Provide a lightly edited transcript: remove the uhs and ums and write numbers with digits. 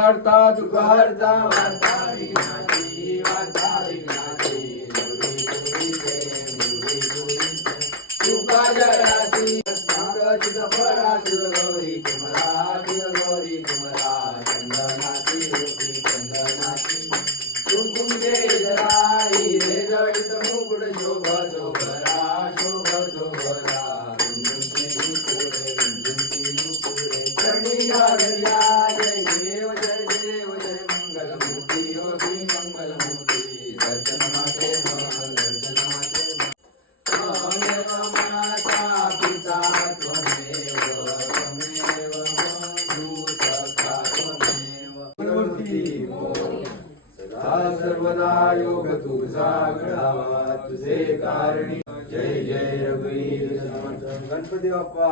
वार्ता दुर्वार्ता वार्ता विघ्नाची वार्ता विघ्नाची सुखाजराची सागचित फळा गौरी कुमरा गौरी कुमरा चंदनाची रूपी चंदनाची कुंकुम जराई रे जळित मुकुट शोभ शोभरा शोभ शोभरा गुंजुंची नुपुरे चरणी घालल्या जय देव जय मंगलमूर्ती योगी मंगलमूर्ती दर्शन माते दर्शन माते माता पिता त्वमेव त्वमेव बंधू सखा त्वमेव सदा सर्वदा योग तुझा घडावा तुझे कारणी जय जय रघुवीर समर्थ गणपती बाप्पा